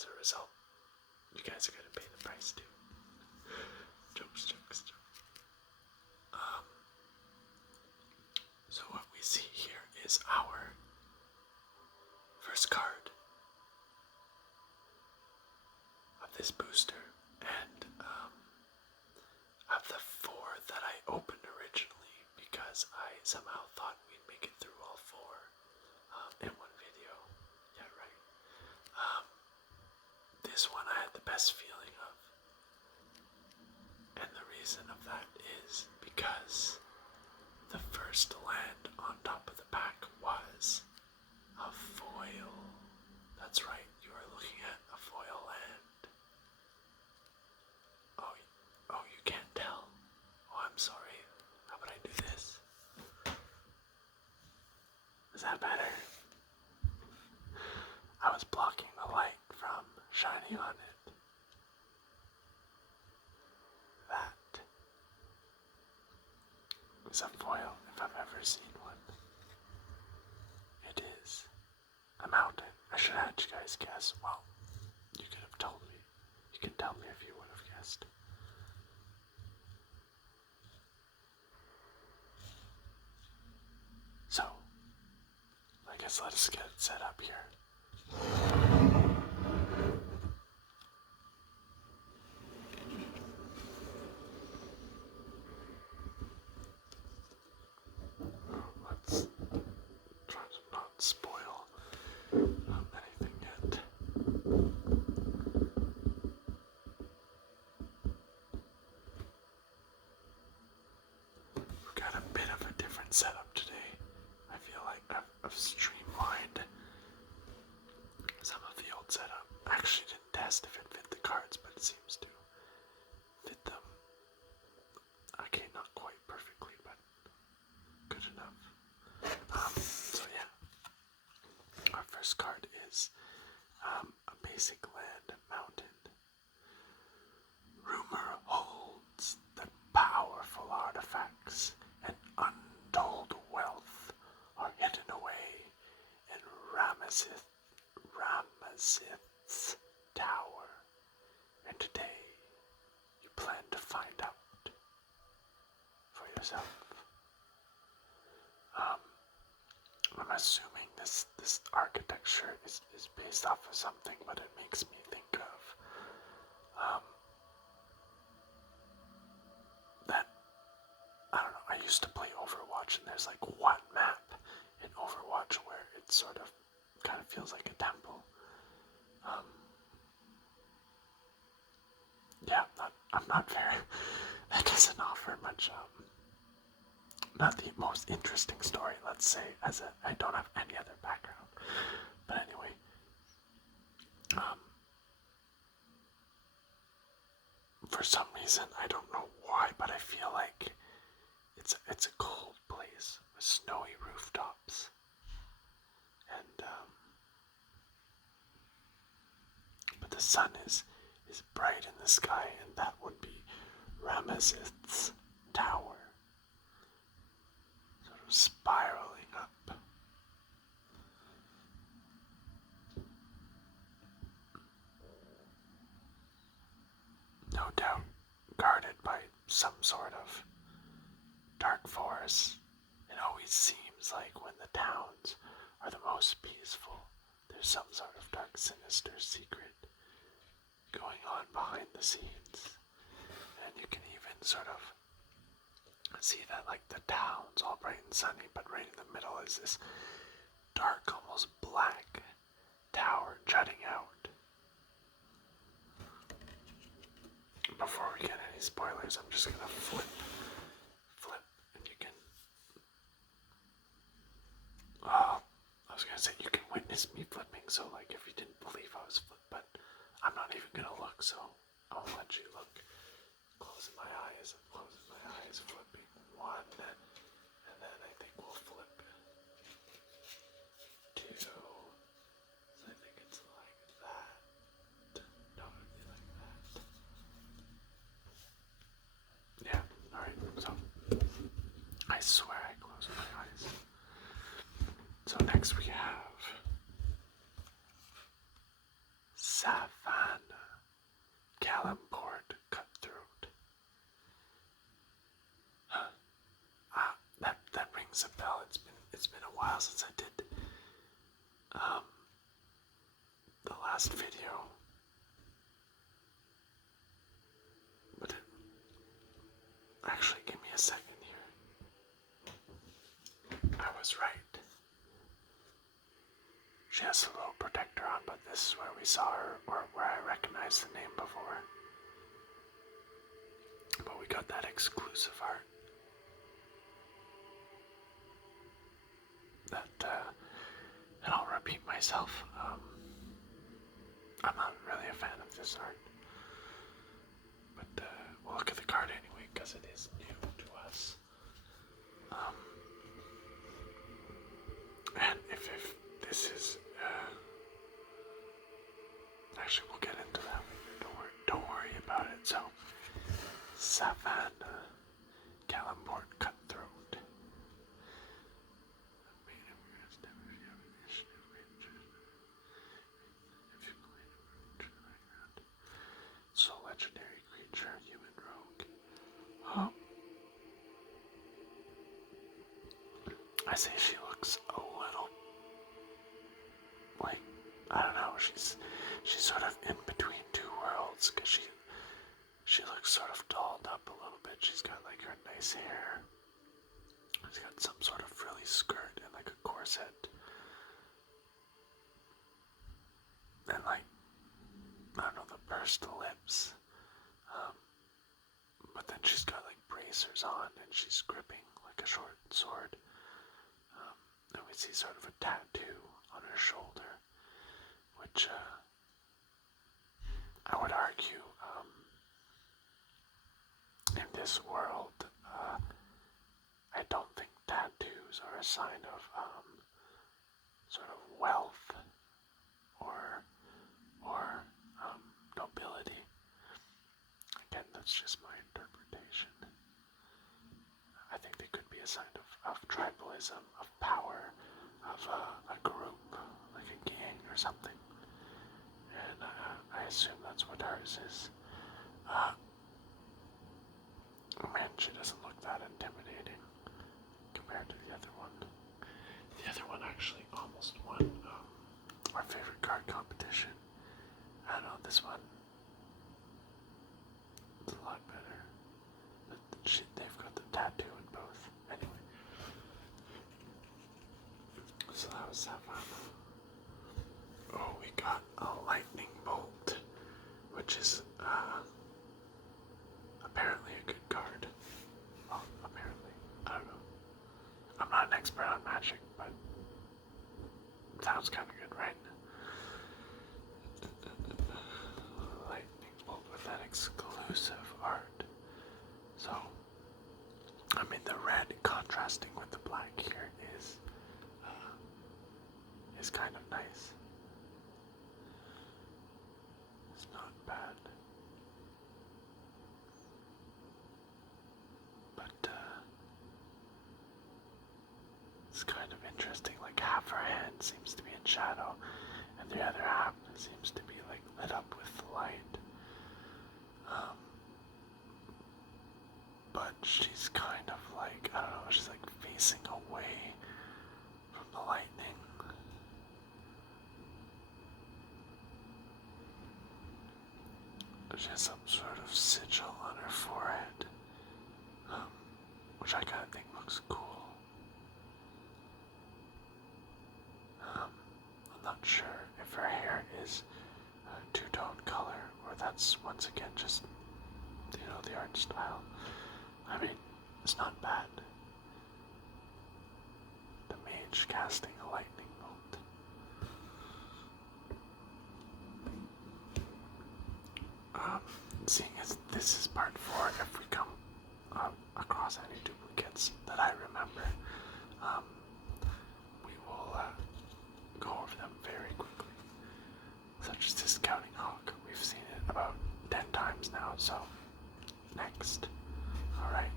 as a result, you guys are gonna pay the price too. Jokes. So what we see here is our first card of this booster, and of the 4 that I opened originally, because I somehow thought we'd make it through all 4 in one video. Yeah, right. This one I had the best feeling of, and the reason of that is because the first land on top of the pack was a foil. That's right, you are looking at a foil land. Oh, you can't tell. Oh, I'm sorry. How about I do this? Is that better? I was blocking the light from shining on it. That is a foil, if I've ever seen one. It is a mountain. I should have had you guys guess. Well, you could have told me. You can tell me if you would have guessed. So, I guess let us get it set up here. Let's try to not spoil anything yet. We've got a bit of a different setup today. I feel like I've streamlined some of the old setup. I actually didn't test if it fit the cards, but it seems to fit them. Okay, not quite perfectly, but good enough. So yeah, our first card is a basic land mountain. Rumor holds that powerful artifacts and untold wealth are hidden away in Ramesith's tower, and today you plan to find out for yourself. I'm assuming this architecture is based off of something, but it makes me think of that, I don't know, I used to play Overwatch, and there's like one map in Overwatch where it sort of kind of feels like a temple. Yeah, I'm not very, that doesn't offer much, not the most interesting story, let's say, as I don't have any other background. But anyway, for some reason, I don't know why, but I feel like it's a cold place with snowy rooftops, and but the sun is bright in the sky, and that would be Ramesith's tower, sort of spiraling up. No doubt guarded by some sort of dark force. It always seems like when the towns are the most peaceful, there's some sort of dark, sinister secret going on behind the scenes. And you can even sort of see that, like, the town's all bright and sunny, but right in the middle is this dark, almost black tower jutting out. Before we get any spoilers, I'm just gonna flip, and you can, I was gonna say you can witness me flipping, so like if you didn't believe I was flipping, but I'm not even gonna look, so I'll let you look. Closing my eyes, flipping one, and then I think we'll flip two. So I think it's like that. No, it'd be like that. Yeah, alright, so I swear I closed my eyes. So next we have Sapphire. last video. But actually, give me a second here. I was right. She has a little protector on, but this is where we saw her, or where I recognized the name before. But we got that exclusive art. And I'll repeat myself. I'm not really a fan of this art. But we'll look at the card anyway, because it is new to us. And if this is... actually, we'll get into that later. Don't worry about it. So, Savannah, Calimport Cutthroat. So legendary creature, human rogue. Oh. I say she looks a little like, I don't know, she's sort of in between two worlds, because she looks sort of dolled up a little bit. She's got like her nice hair. She's got some sort of frilly skirt and like a corset. And like, I don't know, the pursed lips. But then she's got like bracers on and she's gripping like a short sword. And we see sort of a tattoo on her shoulder, which I would argue in this world, I don't think tattoos are a sign of sort of wealth or nobility. Again, that's just my interpretation. I think they could be a sign of tribalism, of power, of a group, like a gang or something. And I assume that's what hers is. Man, she doesn't look that intimidating compared to the other one. The other one actually almost won our favorite card competition. I don't know, this one, it's a lot better. They've got the tattoo in both. Anyway. So that was Savannah. Oh, we got a lightning bolt, which is apparently a good card. Well, apparently. I don't know. I'm not an expert on Magic, but it sounds kind of good, right? Lightning bolt with that exclusive art. So, I mean, the red contrasting with the black here is kind of nice. It's not bad. But it's kind of interesting. Like half her hand seems to be in shadow, and the other half seems to be like lit up with light. But she's kind of like, I don't know, she's like facing away from the lightning. She has some sort of sigil on her forehead, which I kind of think looks cool. I'm not sure if her hair is a two-tone color, or that's once again just, the art style. I mean, it's not bad. The mage casting a lightning bolt. Seeing as this is part 4, if we come across any duplicates that I remember, we will go over them very quickly. Such as this Scouting Hawk. We've seen it about 10 times now, so next. Alright.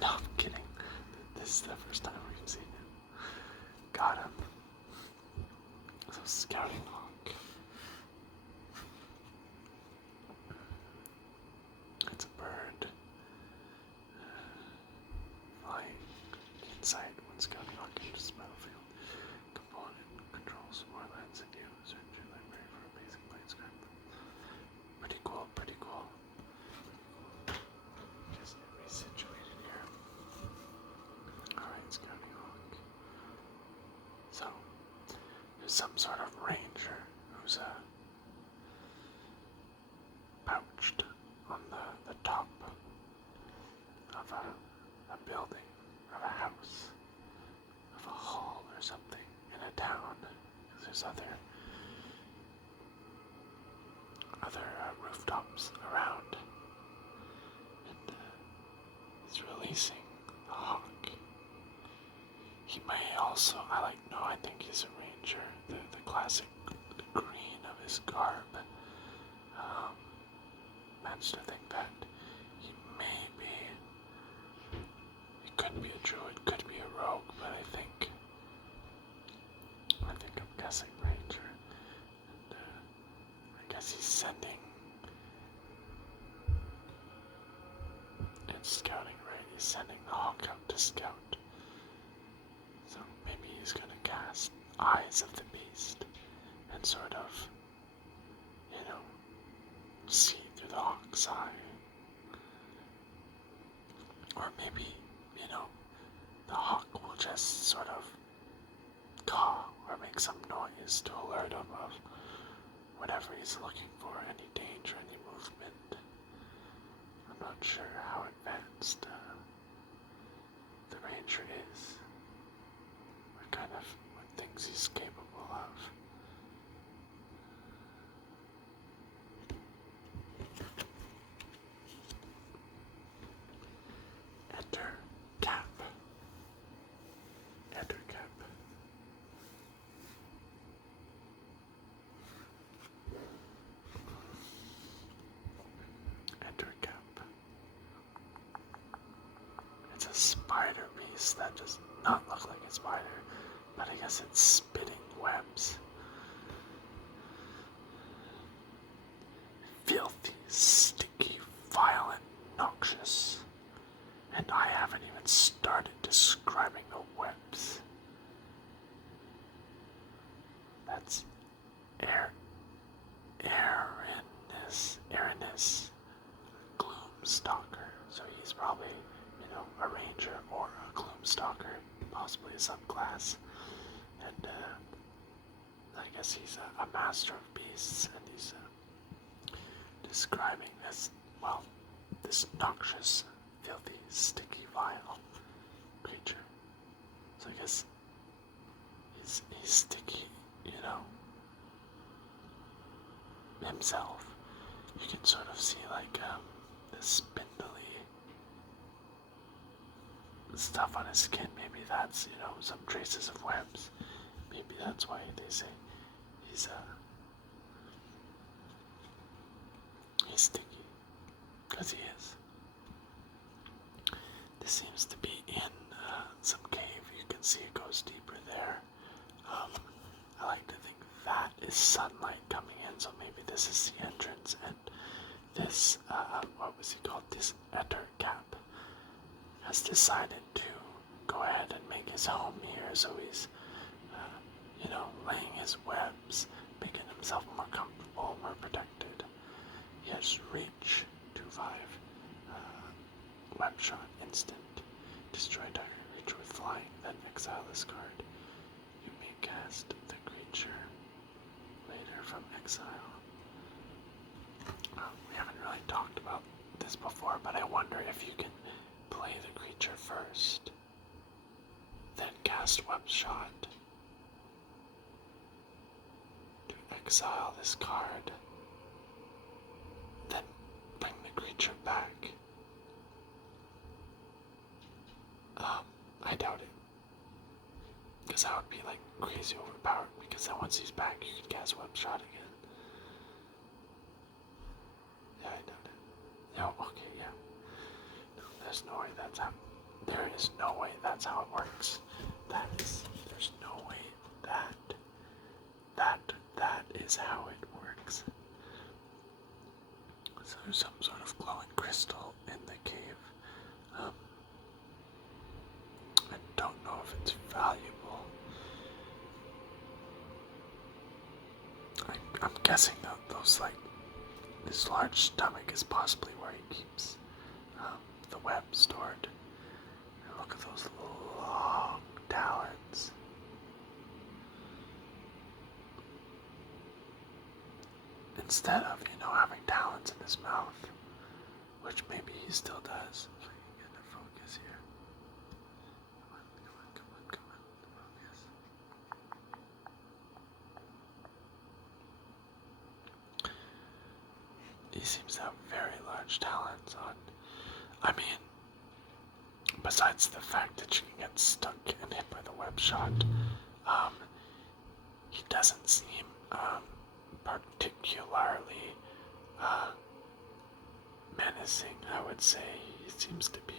No, I'm kidding. This is the first time we've seen it. Got him. So, Scouting Hawk. It's a bird. Flying inside when Scouting Hawk enters the battlefield. Component controls more lands than you. Search your library for amazing some sort of ranger who's pouched on the top of a building, of a house, of a hall or something in a town. There's other rooftops around, and he's releasing the hawk. He may also, I think he's a ranger. The classic green of his garb managed to think that he may be, he could be a druid, could be a rogue, but I think I'm guessing ranger. And I guess he's sending and scouting, right? He's sending the hawk out to scout. So maybe he's gonna cast Eyes of the Beast and sort of, see through the hawk's eye. Or maybe, the hawk will just sort of caw or make some noise to alert him of whatever he's looking for, any danger, any movement. I'm not sure how advanced the ranger is. What things he's capable of. Enter Cap. Enter Cap. Enter Cap. It's a spider beast that does not look like a spider, but I guess it's spitting webs. Filthy, sticky, violent, noxious. And I haven't even started describing the webs. That's Erinus, Gloomstalker. So he's probably, a ranger or a Gloomstalker, possibly a subclass. And I guess he's a master of beasts, and he's describing this noxious, filthy, sticky, vile creature. So I guess he's sticky, himself. You can sort of see the spindly stuff on his skin. Maybe that's, some traces of webs. Maybe that's why they say he's sticky, because he is. This seems to be in some cave. You can see it goes deeper there. I like to think that is sunlight coming in, so maybe this is the entrance, and this, what was he called? This Ettercap has decided to go ahead and make his home here, so he's, laying his webs, making himself more comfortable, more protected. He has reach, 2/5, web shot, instant, destroy target creature with flying, then exile this card. You may cast the creature later from exile. We haven't really talked about this before, but I wonder if you can play the creature first, then cast web shot to exile this card, then bring the creature back. I doubt it, because that would be crazy overpowered, because then once he's back you can cast web shot again. Yeah, I doubt it. No, okay, yeah. No, there's no way that's how. There is no way that's how it works. There's no way that is how it works. So there's some sort of glowing crystal in the cave. I don't know if it's valuable. I'm guessing that his large stomach is possibly where he keeps the web stored. And look at those long talons. instead of, having talons in his mouth, which maybe he still does. If I can get a focus here. Come on, focus. He seems to have very large talons on. I mean, besides the fact that you can get stuck and hit by the web shot, he doesn't seem particularly menacing, I would say. He seems to be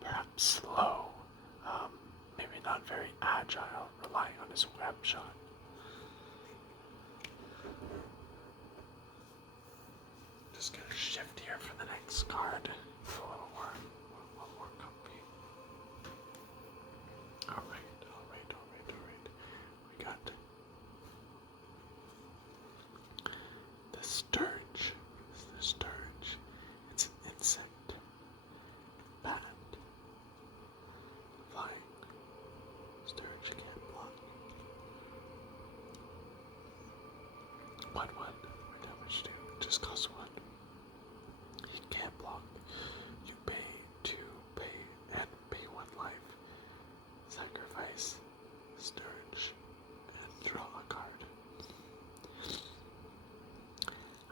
perhaps slow, maybe not very agile, relying on his web shot. Just gonna shift here for the next card. A little more comfy. Alright. We got the sturge. It's an insect. Bat. Flying. Sturge can't block. 1/1. My damage 2. Just costs 1. He can't block. You pay 2, and pay 1 life. Sacrifice Sturge and draw a card.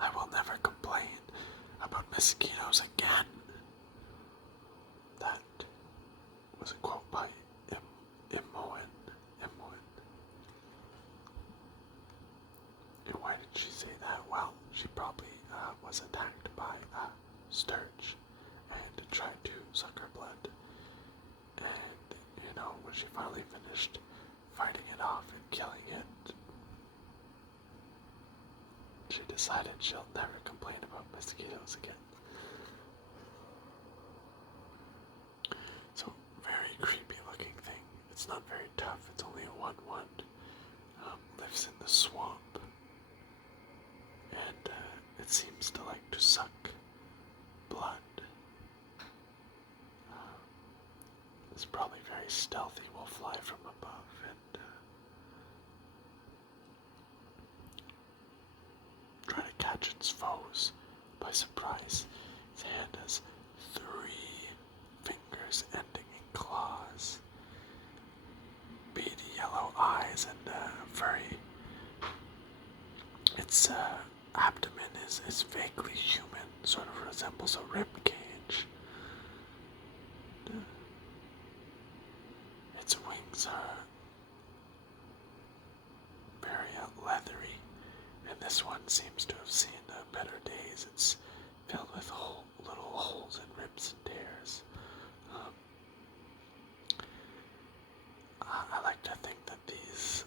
I will never complain about mosquitoes again. That was a quote by Imoen. And why did she say that? Well, she probably was attacked by a sturge and tried to suck her blood. And, when she finally finished fighting it off and killing it, she decided she'll never complain about mosquitoes again. So, very creepy looking thing. It's not very tough. It's only a 1/1. Lives in the swamp. And it seems to like to suck blood. It's probably very stealthy, will fly from above and try to catch its foes by surprise. Its hand has 3 fingers ending in claws, beady yellow eyes, and furry. Its abdomen is vaguely human, sort of resembles a rib cage. Its wings are very leathery, and this one seems to have seen better days. It's filled with little holes and rips and tears. I like to think that these,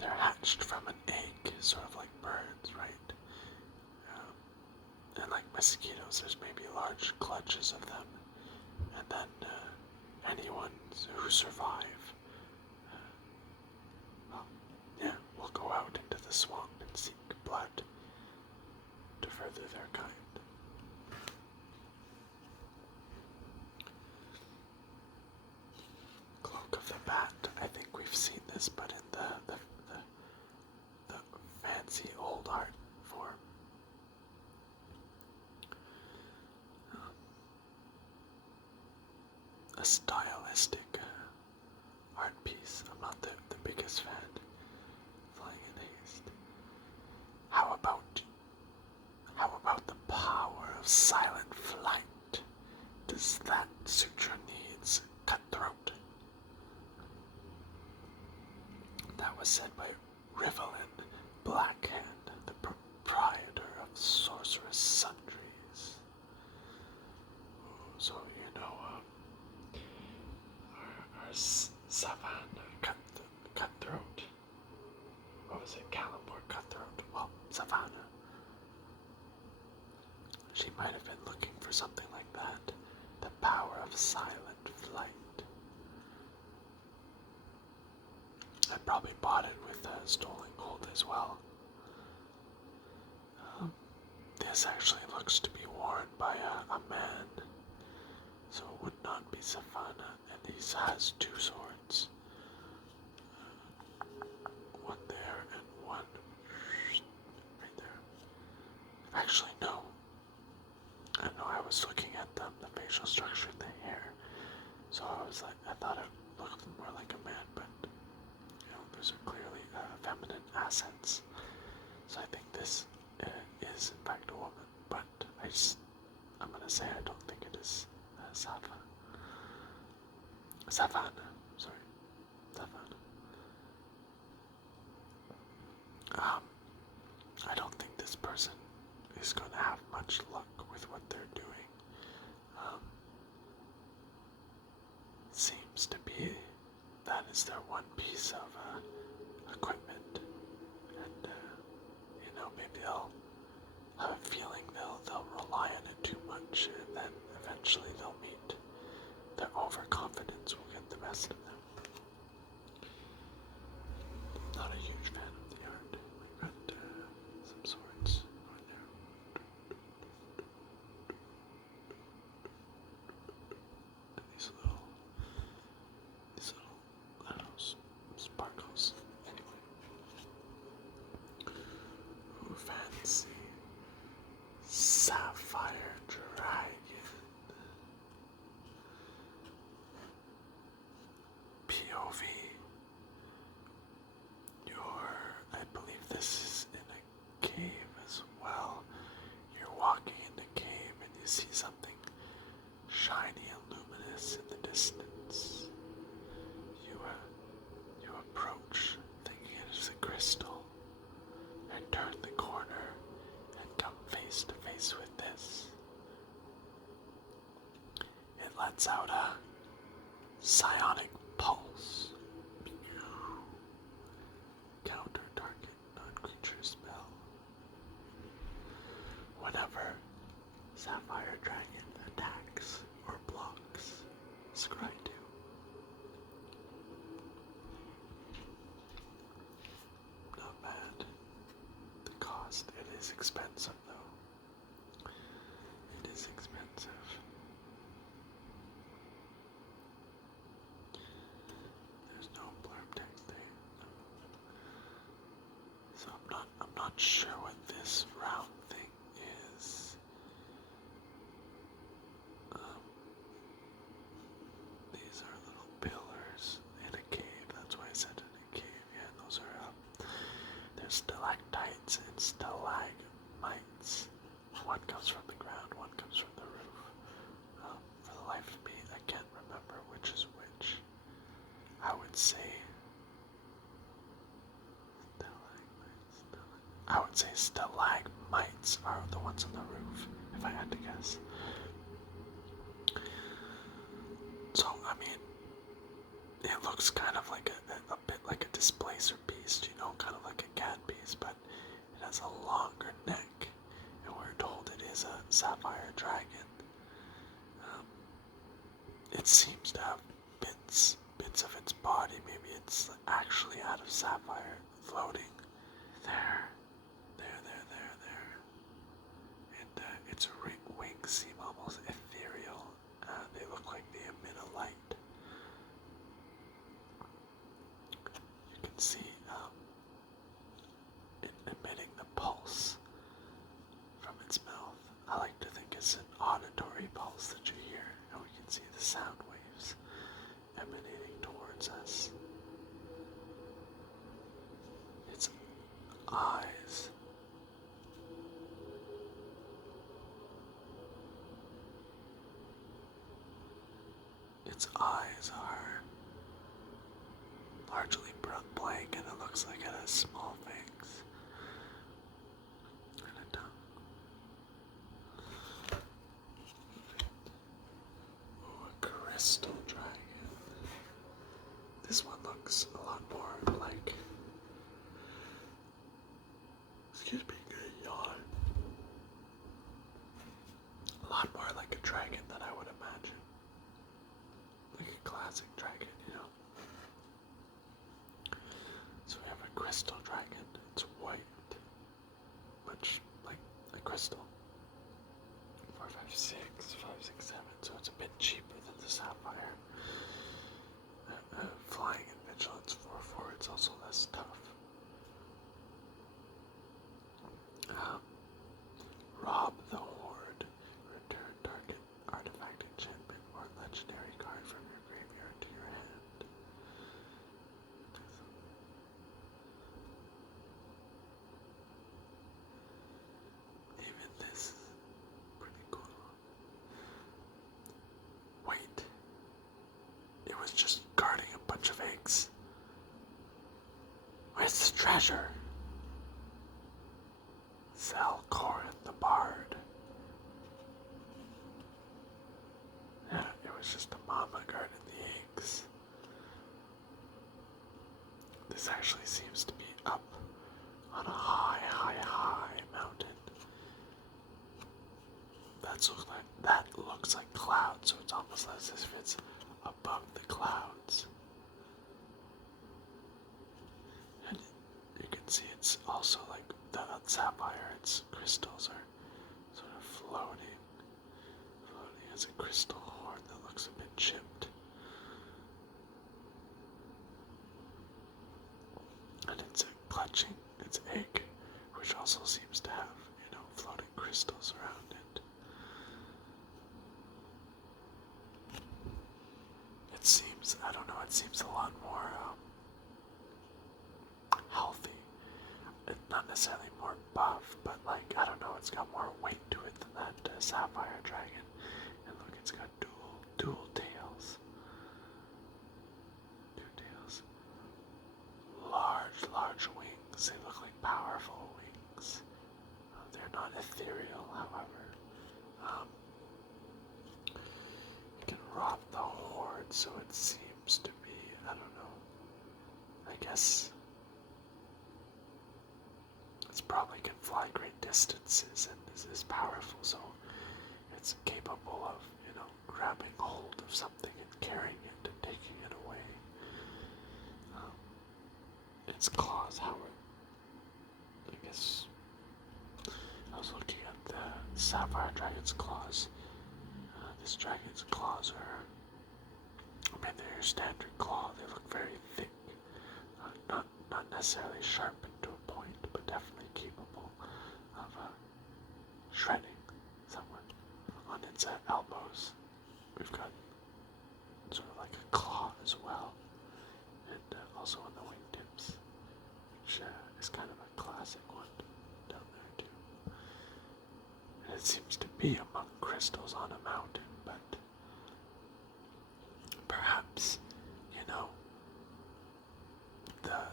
they're hatched from an egg, sort of like birds, right? And like mosquitoes, there's maybe large clutches of them, and then anyone who survive, will go out into the swamp and seek blood to further their kind. Cloak of the Bat. I think we've seen this, but in the fancy old art form. A stylistic art piece. I'm not the biggest fan. Flying in haste. How about the power of silent flight? Does that suit your needs, Cutthroat? That was said by Rivelin Blackhand, the proprietor of Sorceress Sundries. So, our Savannah Cutthroat. What was it? Caliber Cutthroat. Well, Savannah. She might have been looking for something like that. The power of silent flight. I probably bought it with stolen gold as well. This actually looks to be worn by a man, so it would not be Savannah, and he has 2 swords. One there and one Actually, no. I know I was looking at the facial structure, the hair. So I was like, I thought it looked more like a man, but you know, those are clearly feminine assets. So I think this is in fact a woman, but I'm gonna say I don't think it is Savannah. Sorry, Savannah. I don't think this person is going to have much luck with what they're doing. Seems to be that is their one piece of equipment, and you know, maybe they'll have a feeling they'll rely on it too much, and then eventually they'll meet their overconfidence will get the best of them. Not a huge fan of the art. We got some swords going there. And these little, I don't know, sparkles. Anyway. Ooh, fancy. Sapphire Dragon. POV. I believe this is in a cave as well. You're walking in the cave and you see something shiny and luminous in the distance. You approach thinking it is a crystal and turn the corner and come face to face with this. It lets out a psionic pulse. Counter target non-creature spell. Whenever Sapphire Dragon attacks or blocks, scry 2. Not bad. The cost, it is expensive though. It is expensive. There's no blurb text there. So I'm not sure what this round thing is. These are little pillars in a cave. That's why I said in a cave. Yeah, those are there's stalactites and stalagmites. One comes from the ground, one comes from the roof. For the life of me, I can't remember which is which. I would say stalagmites are the ones on the roof, if I had to guess. So, I mean, it looks kind of like a bit like a displacer beast, you know, kind of like a cat beast, but it has a longer neck, and we're told it is a sapphire dragon. It seems to have bits of its body, maybe it's actually out of sapphire, floating there. And its wings seem almost ethereal. They look like they emit a light. You can see it emitting the pulse from its mouth. I like to think it's an auditory pulse that you hear, and we can see the sound waves emanating towards us. Its eyes. Its eyes are largely blank, and it looks like it has small fangs and a tongue. Ooh, a crystal dragon. This one looks a lot more like, excuse me, good yawn. A lot more like a dragon than I would imagine. Like a classic dragon, you know. So we have a crystal dragon. It's white, much like a crystal. 4, 5, 6, 5, 6, 7. So it's a bit cheaper than the sapphire. Flying and vigilance 4, 4. It's also less tough. Azure. Zelcorin the Bard. Yeah, it was just a mama guarding the eggs. This actually seems to be up on a high mountain. That looks like clouds, so it's almost as if it's above the clouds. And you can see it's also like the sapphire, its crystals are sort of floating as a crystal horn that looks a bit chipped. And it's clutching its egg, which also seems to have, floating crystals around it. It seems, I don't know, it seems a lot more healthy. It's not necessarily more buff, but like, I don't know, it's got more weight to it than that sapphire dragon. And look, it's got dual tails. Two tails. Large wings. They look like powerful wings. They're not ethereal, however. It can rob the horde, so it seems to be, I don't know. I guess it's probably can fly great distances and is powerful, so it's capable of, grabbing hold of something and carrying it and taking it away. Its claws, however, I guess I was looking at the sapphire dragon's claws. This dragon's claws are, they're your standard claw. They look very thick, not necessarily sharpened to a point, but definitely capable of shredding someone. On its elbows, we've got sort of like a claw as well, and also on the wingtips, which is kind of a classic one down there too. And it seems to be among crystals on a mountain, but perhaps,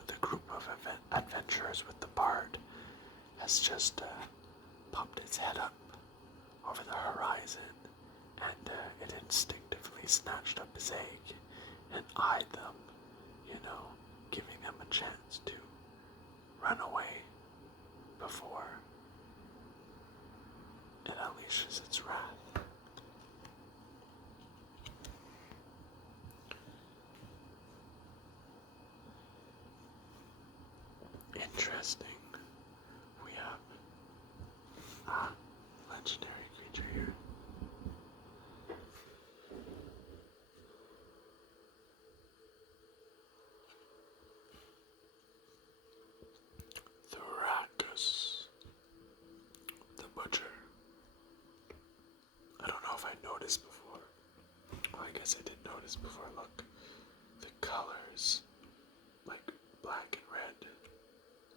the group of adventurers with the bard has just popped its head up over the horizon, and it instinctively snatched up his egg and eyed them, giving them a chance to run away before it unleashes its wrath. Interesting. We have a legendary creature here. Thoracus, the Butcher. I don't know if I noticed before. Well, I guess I did notice before. Look, the colors, like black and red,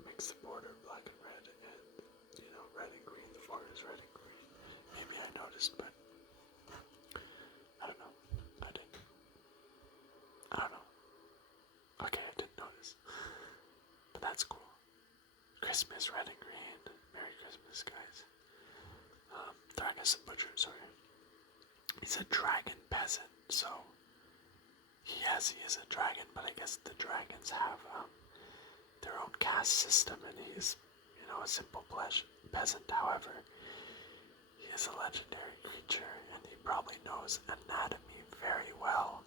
makes the border black and red, and red and green. The border is red and green. Maybe I noticed, but I don't know. I didn't. I don't know. Okay, I didn't notice, but that's cool. Christmas, red and green. Merry Christmas, guys. Thoracus the Butcher, sorry. He's a dragon peasant, so he is a dragon, but I guess the dragons have their own caste system, and he's, a simple peasant. However, he is a legendary creature, and he probably knows anatomy very well,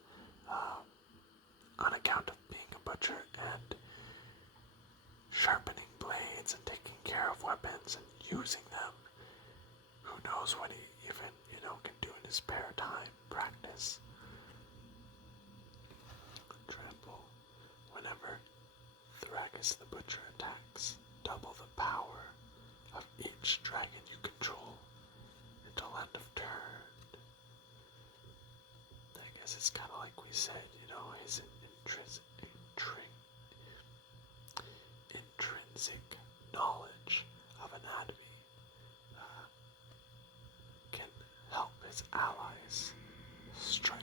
on account of being a butcher and sharpening blades and taking care of weapons and using them. Who knows what he even, can do in his spare time, practice. Trample. Whenever Thoracus the Butcher attacks, double the power of each dragon you control until end of turn. I guess it's kind of like we said, his intrinsic knowledge of anatomy can help his allies strike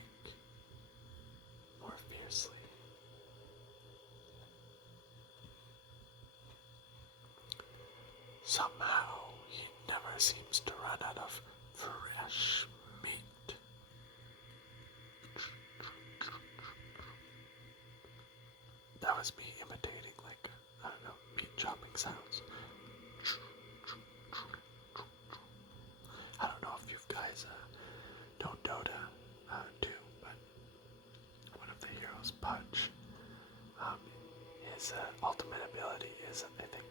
more fiercely. somehow he never seems to run out of fresh meat. That was me imitating, like, I don't know, meat chopping sounds. I don't know if you guys know Dota too, but one of the heroes, Pudge, his ultimate ability is, I think,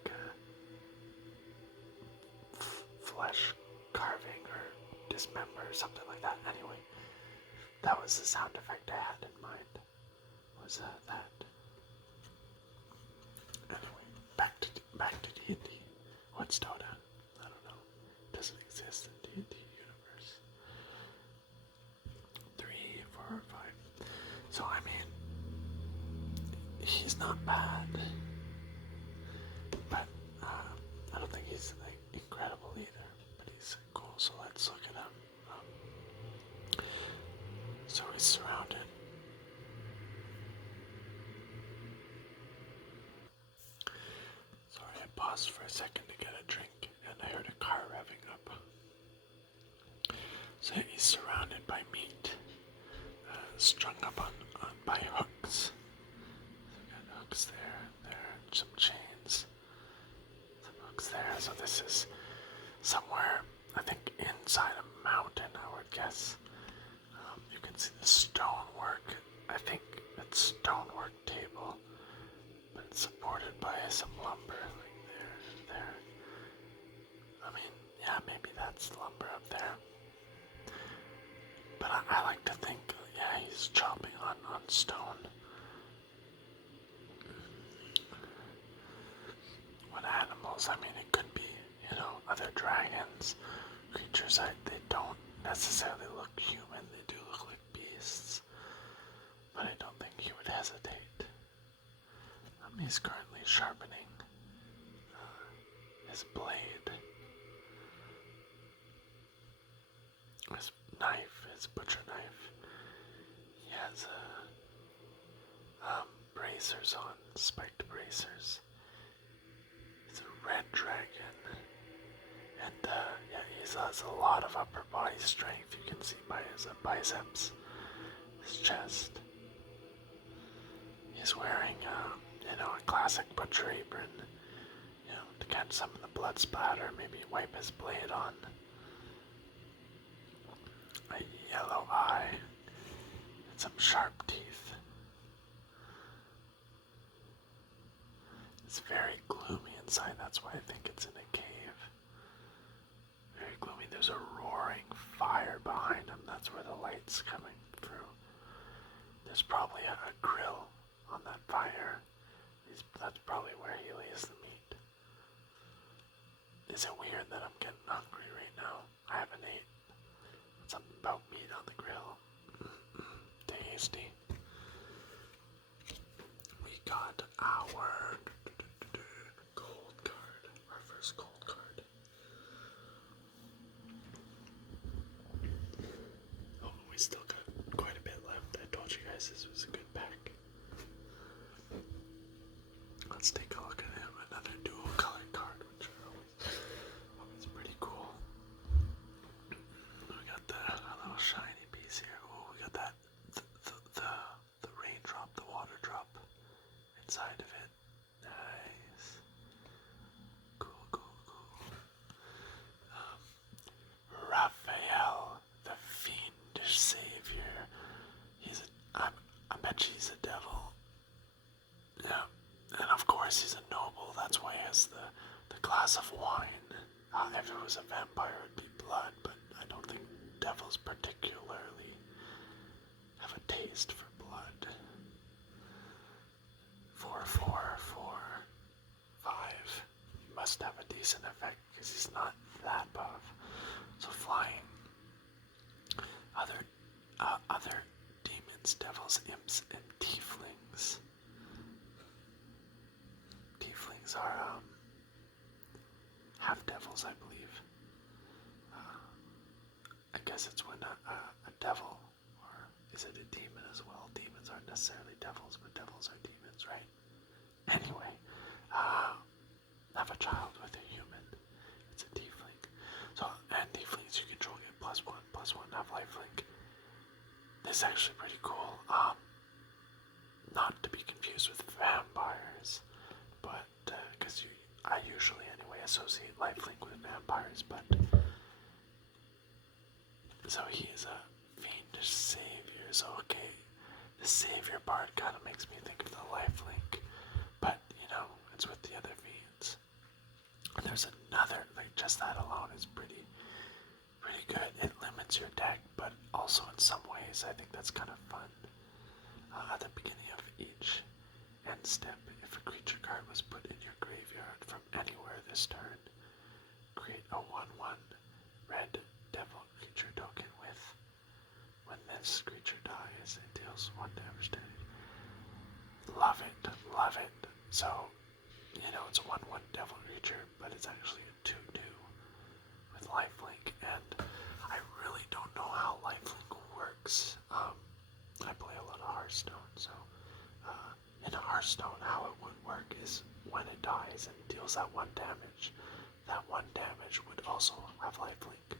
flesh carving or dismember or something like that. Anyway, that was the sound effect I had in mind. Was that? Anyway, back to D&D. What's Dota? I don't know. It doesn't exist in D&D universe. 3, 4, 5. So I mean, he's not bad, but I don't think he's like incredible either. But he's cool. So let's look at him. So he's surrounded. Sorry, I paused for a second to get a drink, and I heard a car revving up. So he's surrounded by meat, strung up on by hooks. So we got hooks there, some chains, some hooks there. So this is somewhere, I think, inside a mountain, I would guess. You can see the stonework. I think it's stonework table, but it's supported by some lumber, like there. I mean, yeah, maybe that's lumber up there. But I like to think, yeah, he's chopping on stone. What animals? I mean, it could be, other dragons, creatures that they don't necessarily look human. They do look like beasts. But I don't think he would hesitate. He's currently sharpening his blade. His knife, his butcher knife. He has bracers on, spiked bracers. He's a red dragon. And yeah, he has a lot of upper body strength. You can see by his biceps, his chest. He's wearing a classic butcher apron, to catch some of the blood splatter, maybe wipe his blade on. A yellow eye, and some sharp teeth. It's very gloomy inside, that's why I think it's in a cave. Very gloomy. There's a roaring fire behind him, that's where the light's coming through. There's probably a grill on that fire. That's probably where he lays the meat. Is it weird that I'm getting hungry right now? I haven't ate. Something about meat on the grill. Tasty. We got our gold card. Our first gold card. Oh, we still got quite a bit left. I told you guys this was a good pack. Let's take a look at him. Another dual colored card, which are always pretty cool. We got a little shiny piece here. Oh, we got that the raindrop, the water drop inside of it. Nice. Cool. Raphael, the fiendish savior. I bet he's a devil. Yeah. And of course he's a noble, that's why he has the glass of wine. If it was a vampire, it would be blood, but I don't think devils particularly have a taste for blood. 4, 5. He must have a decent effect because he's not that buff. So flying. Other demons, devils, imps, and tieflings. Tieflings are half devils, I believe. I guess it's when a devil, or is it a demon as well? Demons aren't necessarily devils, but devils are demons, right? Anyway, have a child with a human, is actually pretty cool. Not to be confused with vampires, but because I usually anyway associate lifelink with vampires, but so he is a fiendish savior. So okay, the savior part kind of makes me think of the lifelink, but you know it's with the other fiends. And there's another, like just that alone is pretty good. It limits your deck, but also in some ways I think that's kind of fun. At the beginning of each end step, if a creature card was put in your graveyard from anywhere this turn, create a 1/1 red devil creature token with. When this creature dies, it deals 1 damage to it. Love it, love it. So, you know, it's a 1/1 devil creature, but it's actually a 2/2 with lifelink, and I really don't know how lifelink works. I play a lot of Hearthstone, so in a Hearthstone, how it would work is when it dies and deals that 1 damage, that 1 damage would also have lifelink.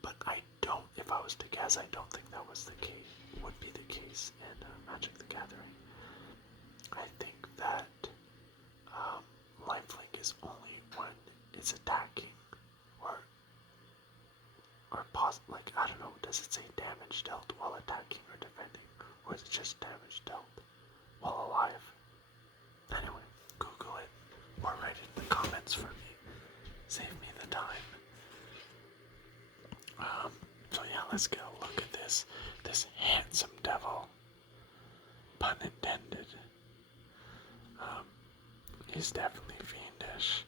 But I don't, if I was to guess, I don't think that was the case, would be the case in Magic the Gathering. I think that lifelink is only when it's attacking, or like, I don't know, does it say damage dealt while attacking or defending, or is it just damage dealt while alive? Anyway, Google it, or write it in the comments for me. Save me the time. So yeah, let's get a look at this handsome devil. Pun intended. He's definitely fiendish.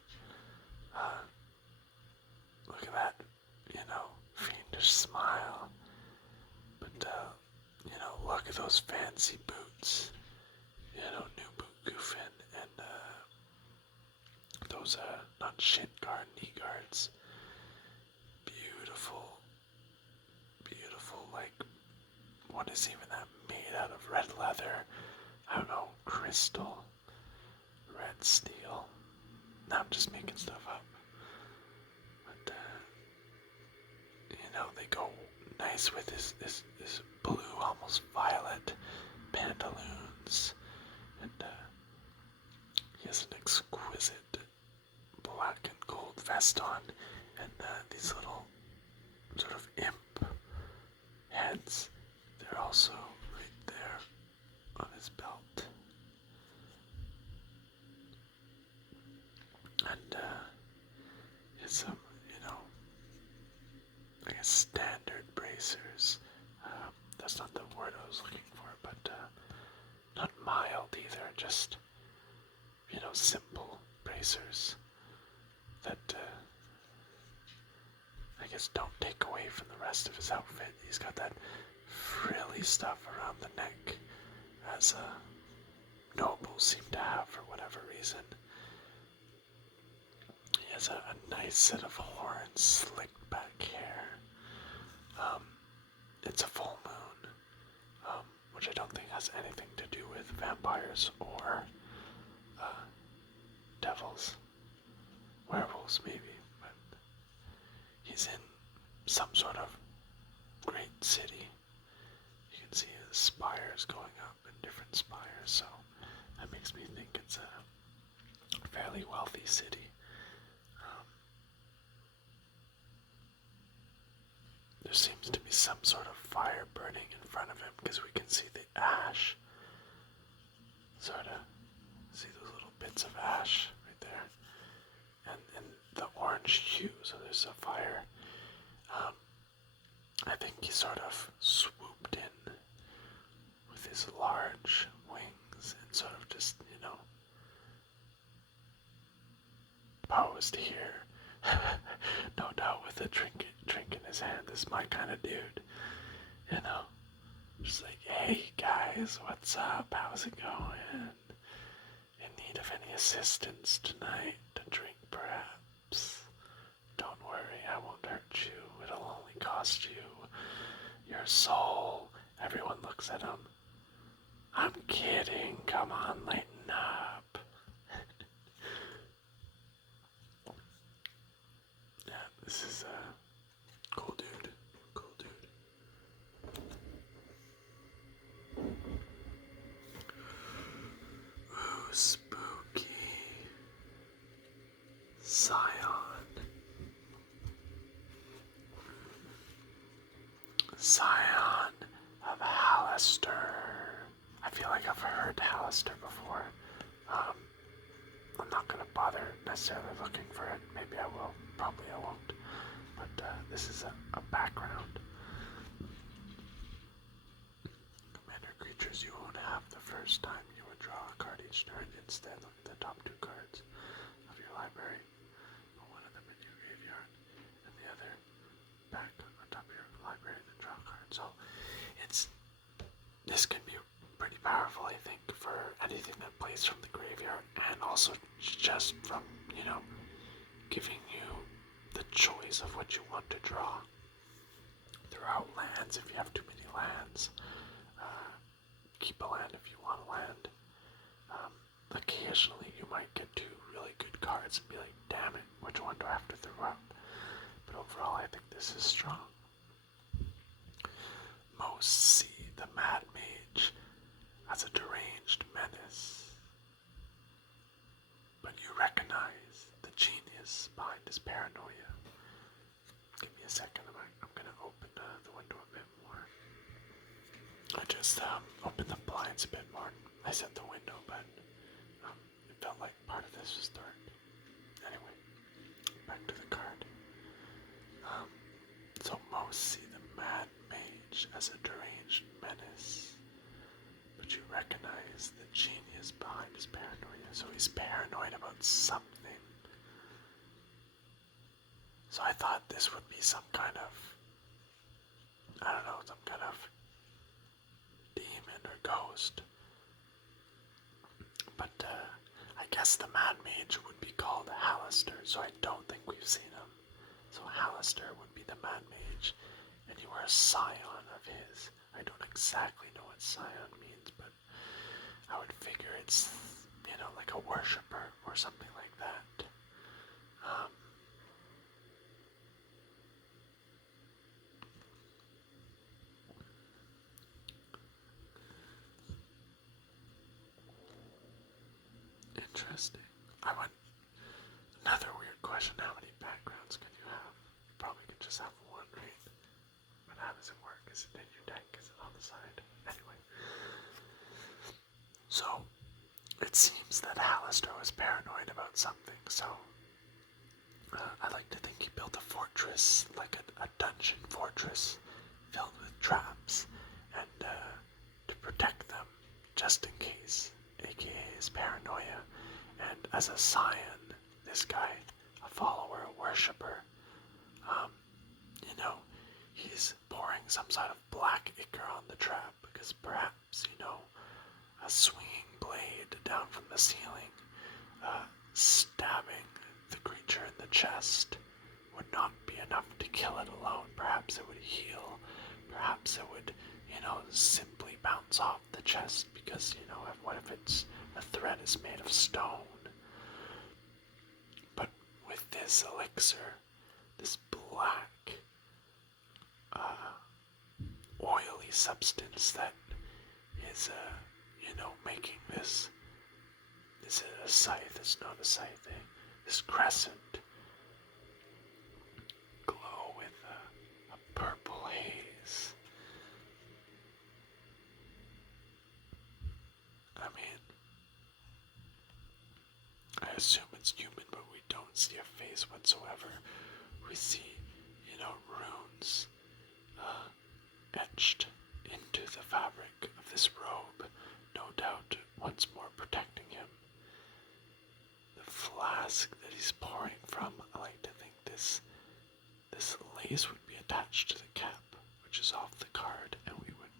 Look at that, you know, fiendish smile. But, you know, look at those fancy boots. You know, new boot goofing, and, those, not shin guard, knee guards. Beautiful, like, what is even that made out of? Red leather? I don't know, crystal, red steel. Now I'm just making stuff up. But, you know, they go nice with this blue, almost violet pantaloons. And, he has an exquisite black and gold vest on, and these little sort of imp heads, they're also right there on his belt. And it's some, you know, I guess standard bracers. That's not the word I was looking for, but not mild either, just, you know, simple bracers that I guess don't take away from the rest of his outfit. He's got that frilly stuff around the neck, as nobles seem to have for whatever reason. He has a nice set of horns, slicked back hair. It's a full moon, which I don't think has anything to do with vampires or devils. Werewolves, maybe, but he's in some sort of great city. You can see the spires going up and different spires, so that makes me think it's a fairly wealthy city. There seems to be some sort of fire burning in front of him, because we can see the ash. Sort of see those little bits of ash right there, and the orange hue. So there's a fire. I think he sort of swooped in with his large wings and sort of just, you know, posed here. No doubt with a drink in his hand. This is my kind of dude, you know. Just like, hey guys, what's up? How's it going? In need of any assistance tonight to drink, perhaps? Don't worry, I won't hurt you. It'll only cost you your soul. Everyone looks at him. I'm kidding. Come on, lighten up. Yeah, this is a cool dude. Cool dude. Scion. Scion of Hallister. I feel like I've heard Hallister before. I'm not going to bother necessarily looking for it. Maybe I will. Probably I won't. But this is a background. Commander creatures you won't have the first time you would draw a card each turn. Instead, look at the top 2 cards of your library. Put one of them in your graveyard and the other back on top of your library and then draw a card. So this can be pretty powerful, I think, for anything that plays from the graveyard, and also just from, giving you the choice of what you want to draw. Throw out lands if you have too many lands. Keep a land if you want a land. Occasionally you might get 2 really good cards and be like, damn it, which one do I have to throw out? But overall, I think this is strong. Most see the Mad Mage as a deranged menace, but you recognize the genius behind his paranoia. Give me a second, I'm going to open the window a bit more. I just opened the blinds a bit more. I said the window, but it felt like part of this was dark. Anyway, back to the card. So most see the Mad Mage as a deranged menace, but you recognize the genius behind his paranoia. So he's paranoid about something. So I thought this would be some kind of, some kind of demon or ghost. But I guess the Mad Mage would be called Hallister, so I don't think we've seen him. So Hallister would be the Mad Mage, and you are a scion of his. I don't exactly know what scion means, but I would figure it's, like a worshipper or something like that. Interesting. Another weird question, how many backgrounds can you have? You probably could just have one, right? But how does it work? Is it in your deck? Is it on the side? Anyway. So, it seems that Hallister was paranoid about something, so I like to think he built a fortress, like a dungeon fortress, filled with traps, and to protect them, just in case, aka his paranoia. And as a scion, this guy, a follower, a worshipper, he's pouring some sort of black ichor on the trap, because perhaps, a swinging blade down from the ceiling, stabbing the creature in the chest would not be enough to kill it alone. Perhaps it would heal. Perhaps it would, simply bounce off the chest, because, what if it's the thread is made of stone? But with this elixir, this black, oily substance that is, making this is a scythe, it's not a scythe, this crescent glow with a purple haze. I assume it's human, but we don't see a face whatsoever. We see, runes etched into the fabric of this robe, no doubt once more protecting him. The flask that he's pouring from, I like to think this lace would be attached to the cap, which is off the card, and we would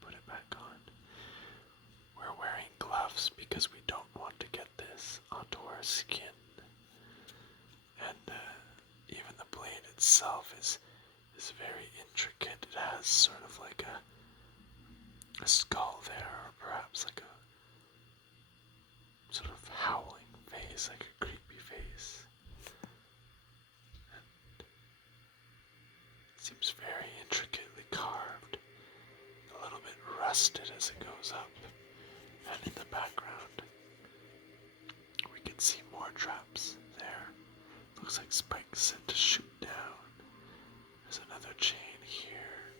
put it back on. We're wearing gloves because we don't want to get this onto our skin. And even the blade itself is very intricate. It has sort of like a skull there, or perhaps like a sort of howling face, like a creepy face. And it seems very intricately carved, a little bit rusted as it goes up. And in the background, we can see more traps there. looks like spikes set to shoot down. There's another chain here.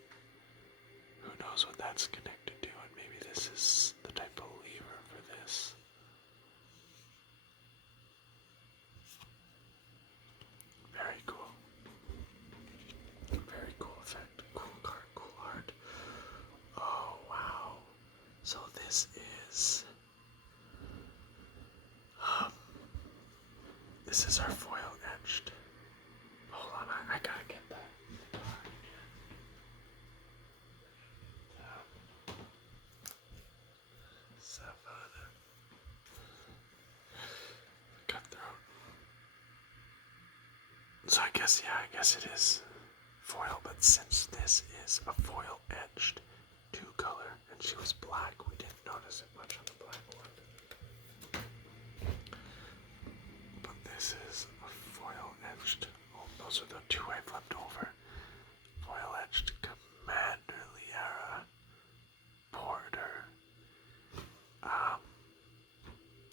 Who knows what that's connected to, and maybe this is the type of lever for this. Very cool. Very cool effect. Cool card, cool art. Oh, wow. So this is... this is our foil etched. Hold on, I gotta get that. Savannah. Cutthroat. So I guess it is foil, but since this is a foil etched 2-color and she was black, we didn't notice it much on the black one. But this is a foil etched. Oh, those are the 2 I flipped over. Foil etched Commander Liara Porter. I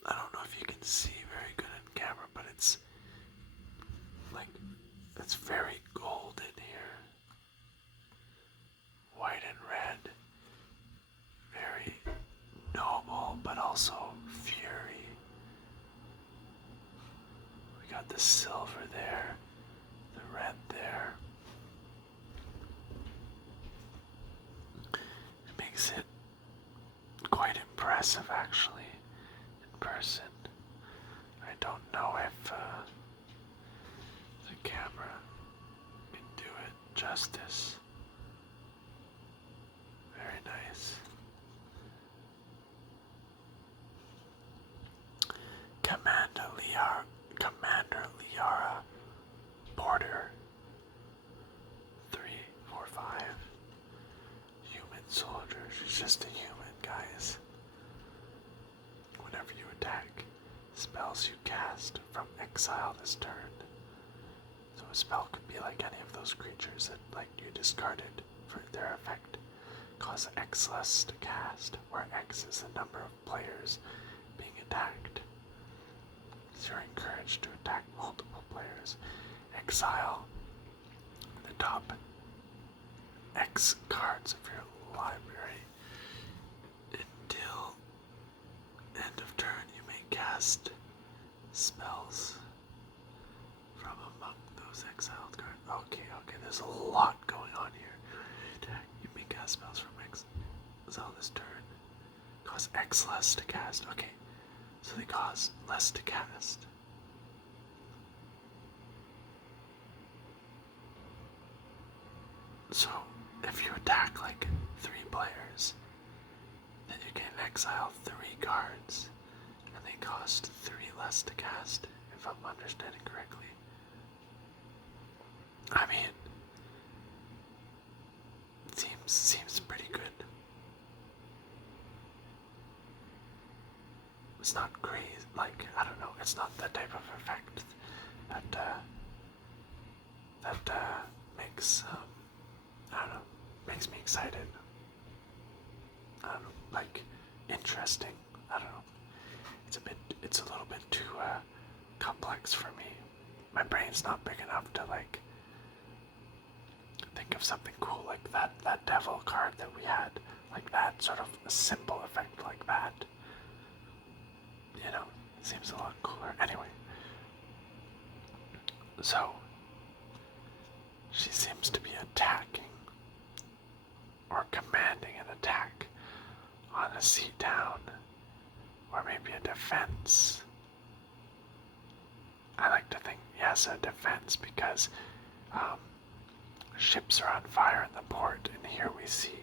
don't know if you can see very good on camera, but it's like, it's very golden here. White and red. Very noble, but also fury. We got the silver there, the red there. It makes it quite impressive, actually, in person. I don't know if the camera can do it justice. Very nice. Commander Liara Porter. 3, 4, 5. Human soldier. She's just a human, guys. Whenever you attack, spells you cast from exile this turn. So a spell could be like any of those creatures that like you discarded for their effect. Cause X less to cast, where X is the number of players being attacked. So you're encouraged to attack multiple players. Exile the top X cards of your library. Until end of turn, you may cast spells from among those exiled cards. Okay, there's a lot going on here. You may cast spells from exile this turn. Cause X less to cast. Okay, so they cause less to cast. So if you attack like 3 players, then you can exile 3 cards, and they cost 3 less to cast, if I'm understanding correctly. I mean, it seems pretty good. It's not crazy, like, I don't know, it's not the type of effect that makes, I don't know, makes me excited. I don't know, like, interesting. I don't know. It's a little bit too complex for me. My brain's not big enough to like think of something cool like that devil card that we had, like that sort of a simple effect like that. You know, it seems a lot cooler. Anyway, so she seems to be attacking or commanding an attack on a seat down, or maybe a defense. I like to think, yes, a defense, because ships are on fire in the port, and here we see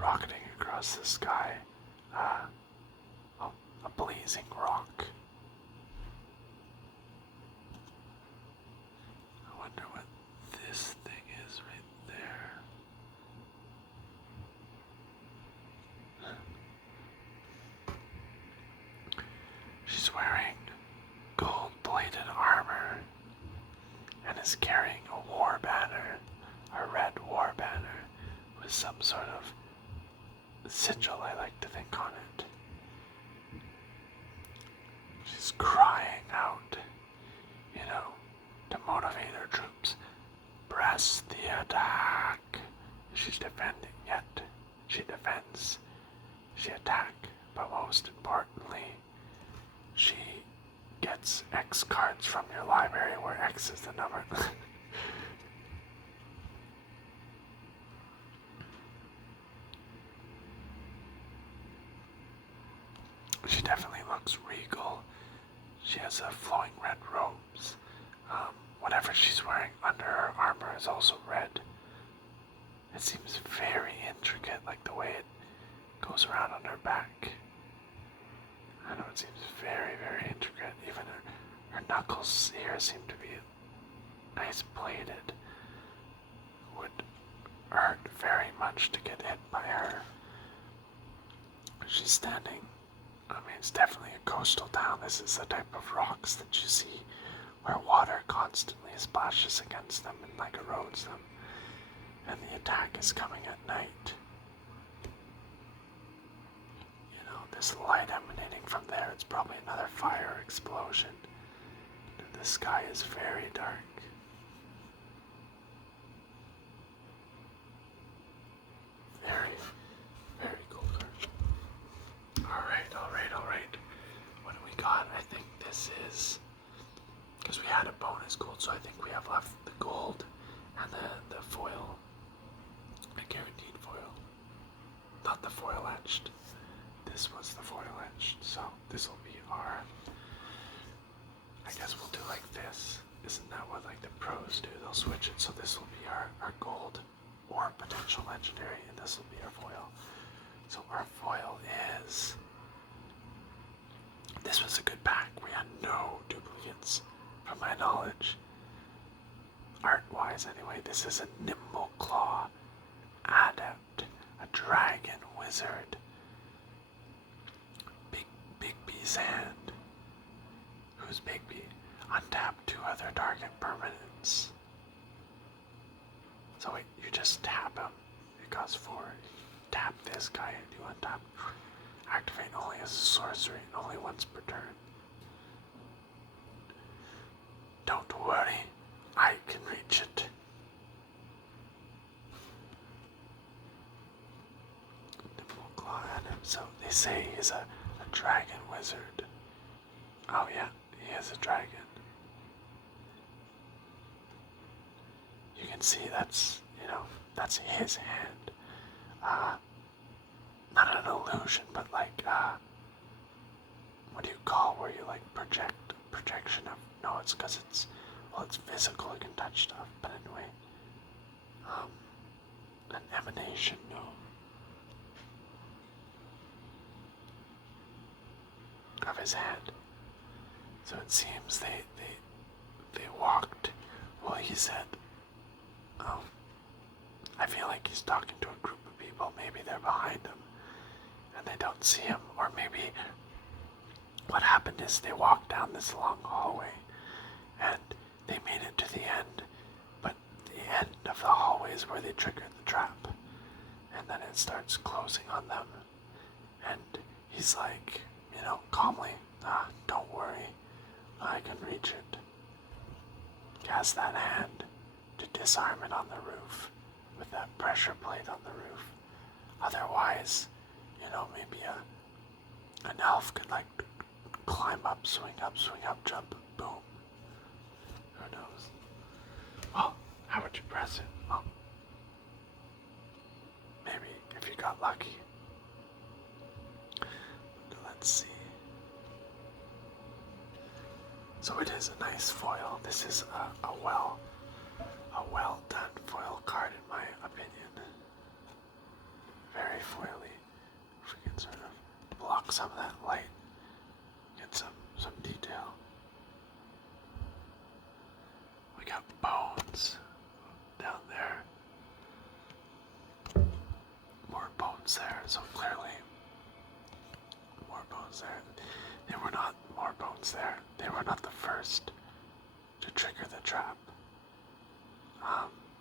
rocketing across the sky a blazing rock. I wonder what this thing is right there. She's wearing gold-plated armor and is carrying a war banner, a red war banner, with some sort of sigil, I like to think, on it. She's crying out, you know, to motivate her troops. Press the attack. She's defending, yet she defends. She attacks, but most importantly, she gets X cards from your library, where X is the number. She definitely looks regal. She has a flowing red robes. Whatever she's wearing under her armor is also red. It seems very intricate, like the way it goes around on her back. I know it seems very, very intricate. Even her knuckles here seem to be nice plated. Would hurt very much to get hit by her. She's standing. I mean, it's definitely a coastal town. This is the type of rocks that you see where water constantly splashes against them and like erodes them. And the attack is coming at night. You know, this light emanating from there, it's probably another fire explosion. The sky is very dark. Very, very cool card. Alright. What do we got? I think this is, because we had a bonus gold, so I think we have left the gold and the foil. A guaranteed foil. Not the foil etched. This was the foil etched, so this will be our, I guess we'll do like this. Isn't that what like the pros do? They'll switch it, so this will be our gold or potential legendary, and this will be our foil. So our foil is, this was a good pack. We had no duplicates from my knowledge. Art-wise anyway, this is a Nimble Claw Adept, a Dragon Wizard, Bigby's Hand. Who's Bigby? Untap 2 other target permanents. So wait, you just tap him. It costs 4. Tap this guy and you untap. Activate only as a sorcery and only once per turn. Don't worry, I can reach it. Nimble Claw at him. So they say he's a dragon wizard. Oh yeah, he is a dragon. You can see that's, that's his hand. Not an illusion, but like, what do you call where you like projection of, no, it's because it's physical, it can touch stuff, but anyway, an emanation, no. Of his hand. So it seems they walked, well, he said, I feel like he's talking to a group of people, maybe they're behind him, and they don't see him, or maybe what happened is they walked down this long hallway, and they made it to the end, but the end of the hallway is where they triggered the trap, and then it starts closing on them, and he's like, calmly, don't worry, I can reach it. Cast that hand to disarm it on the roof, with that pressure plate on the roof. Otherwise, maybe an elf could like climb up, swing up, jump, boom. Who knows? Well, how would you press it? Well, maybe if you got lucky. Let's see. So it is a nice foil. This is a well done foil card in my opinion. Very foily. If we can sort of block some of that light, get some detail. We got bones down there. More bones there, so clearly more bones there. There were not more bones there. They were not the first to trigger the trap.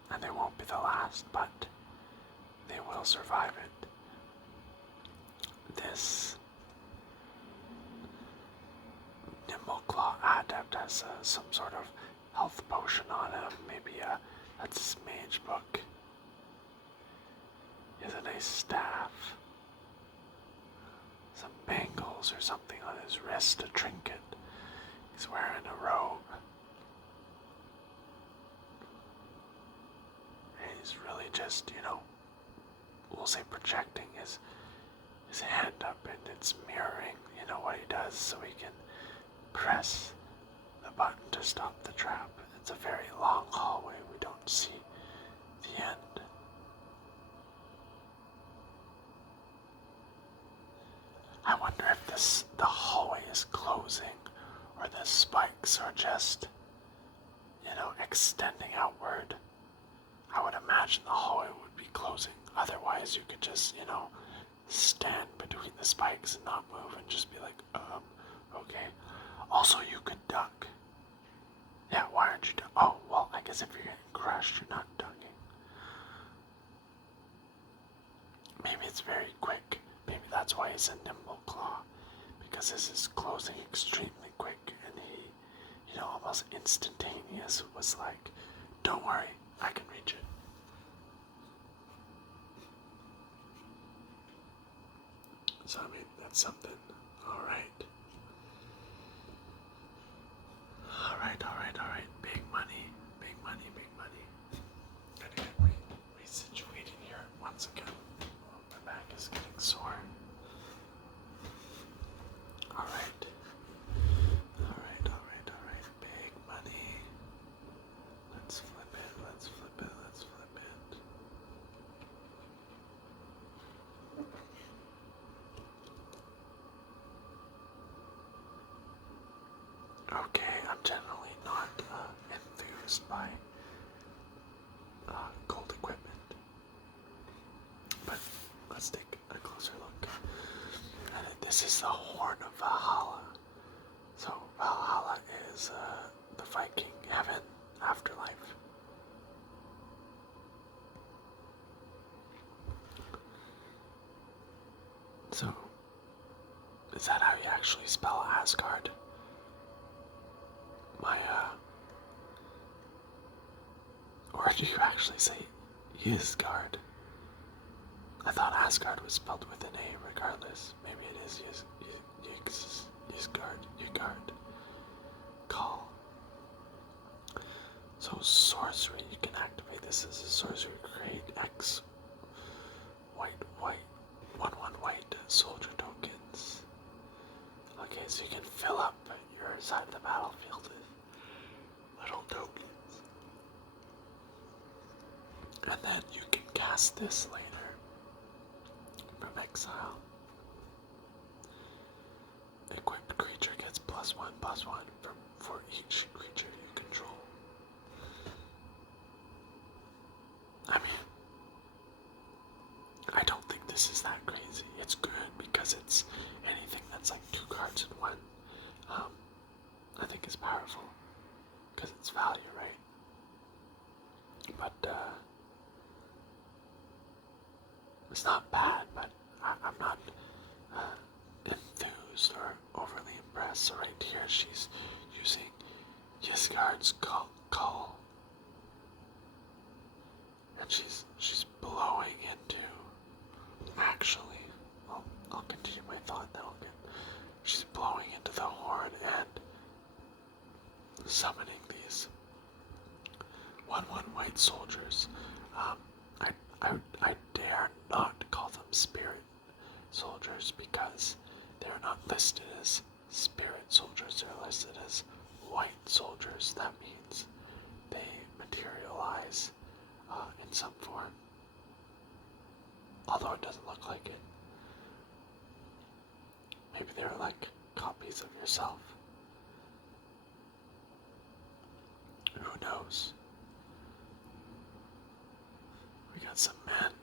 And they won't be the last, but they will survive it. This Nimble Claw Adept has some sort of health potion That's his mage book. He has a nice staff. Some bangles or something on his wrist, a trinket. He's wearing a robe. And he's really just, we'll say projecting his hand up, and it's mirroring, what he does, so he can press the button to stop the trap. It's a very long hallway. We don't see the end. I wonder if the hallway is closing, or the spikes are just, extending outward. I would imagine the hallway would be closing. Otherwise, you could just, stand between the spikes and not move and just be like, okay. Also, you could duck. Yeah, why aren't you ducking? Oh, well, I guess if you're getting crushed, you're not ducking. Maybe it's very quick. Maybe that's why he's a nimble claw. Because this is closing extremely quick, and he, almost instantaneous was like, don't worry, I can reach it. So, I mean, that's something. Alright. Big money. Gotta get resituated here once again. Oh, my back is getting sore. Alright. Big money. Let's flip it. Okay, I'm generally not enthused by gold equipment, but let's take a closer look. And this is the Horn of Valhalla. So Valhalla is the Viking heaven afterlife. So, is that how you actually spell Asgard? Or do you actually say Ysgard? I thought Asgard was spelled with an A regardless. Maybe it is Ysgard. Call. So sorcery, you can activate this as a sorcery. Create X white 1/1 white soldier tokens. Okay, so you can fill up your side of the battlefield with little tokens. And then you can cast this later from exile. Equipped creature gets +1/+1 for each creature you control. I mean, I don't think this is that crazy. It's good because it's anything that's like 2 cards in 1. I think is powerful because it's value, right? But it's not bad, but I'm not enthused or overly impressed. So right here, she's using Ysgard's call, and she's blowing into. Actually, I'll continue my thought. Then she's blowing into the horn and summoning these 1/1 white soldiers. I dare not call them spirit soldiers because they're not listed as spirit soldiers. They're listed as white soldiers. That means they materialize in some form. Although it doesn't look like it. Maybe they're like copies of yourself. Who knows? We got some men,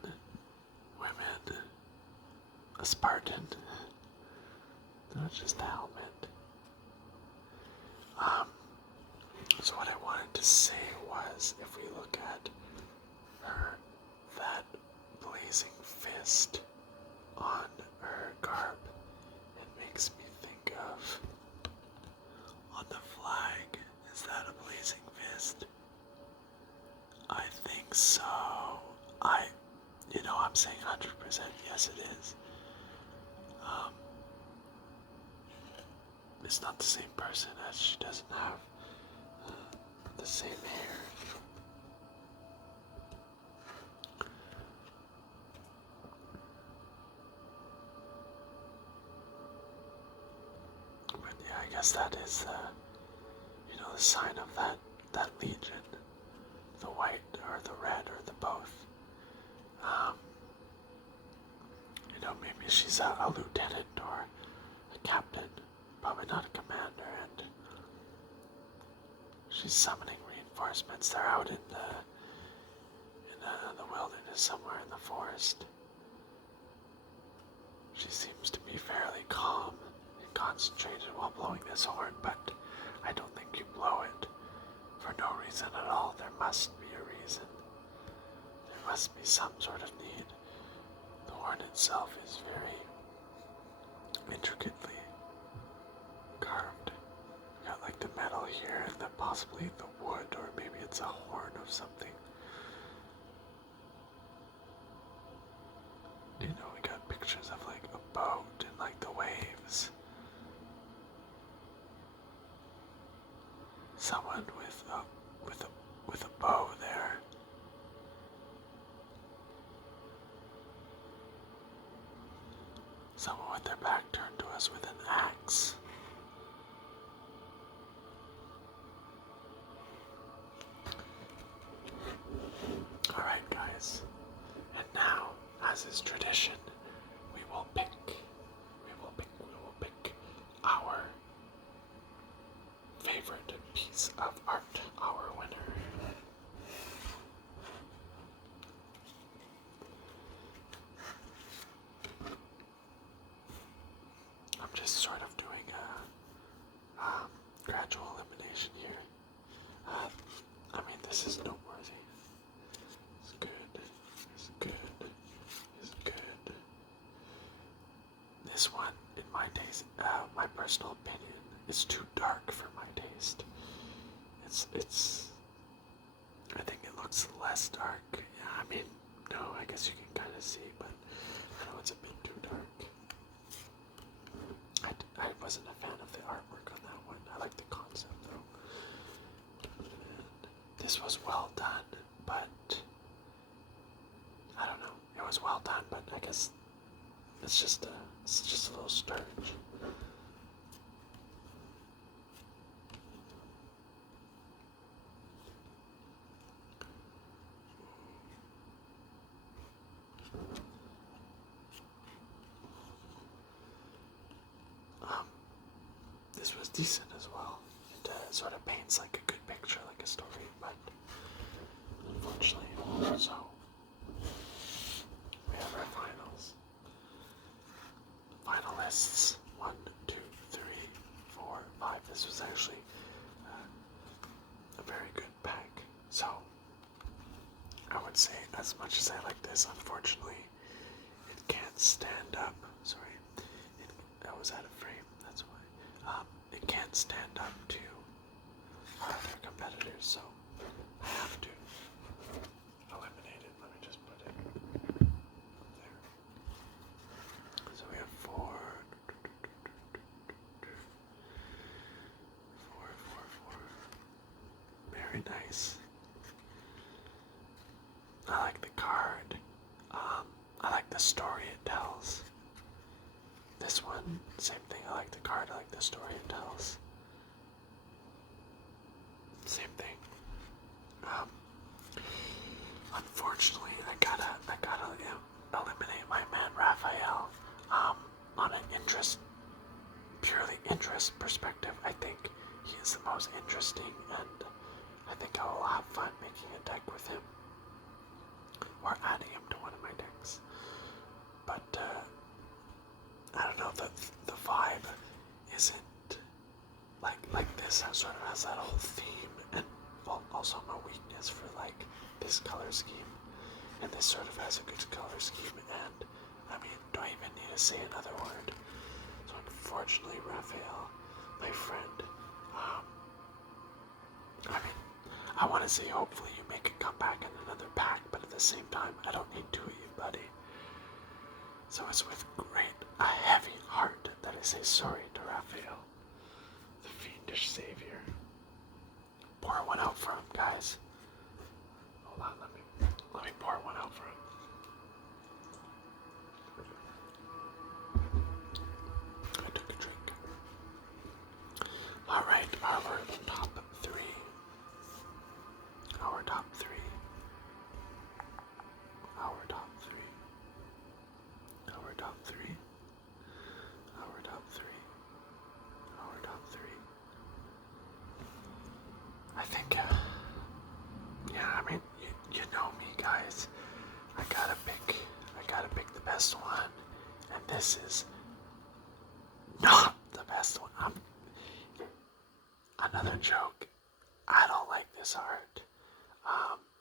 women, a Spartan, not just a helmet. So what I wanted to say was, if we look at her, that blazing fist on her garb, it makes me think of, on the flag, is that a blazing fist? I so. I'm saying 100% yes it is. It's not the same person as she doesn't have the same hair. But yeah, I guess that is the sign of that legion. The white or the red or the both. Maybe she's a lieutenant or a captain, probably not a commander, and she's summoning reinforcements. They're out in the wilderness somewhere in the forest. She seems to be fairly calm and concentrated while blowing this horn, but I don't think you blow it for no reason at all. There must be a reason. There must be some sort of need. The horn itself is very intricately carved. You got like the metal here and then possibly the wood, or maybe it's a horn of something. We got pictures of like a boat and like the waves. Someone with a bow there. Someone with their back turned to us with an axe. Alright guys, and now, as is tradition, we will pick our favorite piece of art, our winner. I'm just sort of doing a gradual elimination here. This is noteworthy. It's good. It's good. It's good. This one, in my taste, my personal opinion, is too dark for my taste. It's. I think it looks less dark. Yeah, no, I guess you can kind of see, but I know it's a bit too dark. I wasn't a fan of the artwork on that one. I like the concept though. And this was well done, but I don't know. It was well done, but I guess it's just a little sturge. This was decent as well. It sort of paints like a good picture, like a story, but unfortunately, so we have our finals. Finalists 1, 2, 3, 4, 5. This was actually a very good pack. So I would say, as much as I like this, unfortunately, it can't stand up. Sorry, I was out of frame. That's why. It can't stand up to our other competitors, so I have to eliminate it. Let me just put it there. So we have 4. Very nice. I like the card. I like the story it tells. This one, same thing. I like the card. I like the story it tells. Same thing. Unfortunately, I gotta eliminate my man Raphael. On an purely interest perspective, I think he is the most interesting, and I think I will have fun making a deck with him, or adding him to one of my decks. But I don't know, the vibe isn't like this. I sort of has that whole theme, and also I'm a weakness for like this color scheme, and this sort of has a good color scheme, and do I even need to say another word? So unfortunately, Raphael, my friend, I want to say hopefully you make a come back in another pack, but at the same time, I don't need two of you, buddy. So it's with a heavy heart that I say sorry to Raphael, the fiendish savior. Pour one out for him, guys. Hold on, let me pour one out for him. I took a drink. Alright, our top three. Our top three. Our top three. Our top three. Our top three. Our top three. I think, yeah, I mean, you know me, guys. I gotta pick the best one, and this is not the best one. Another joke. I don't like this art.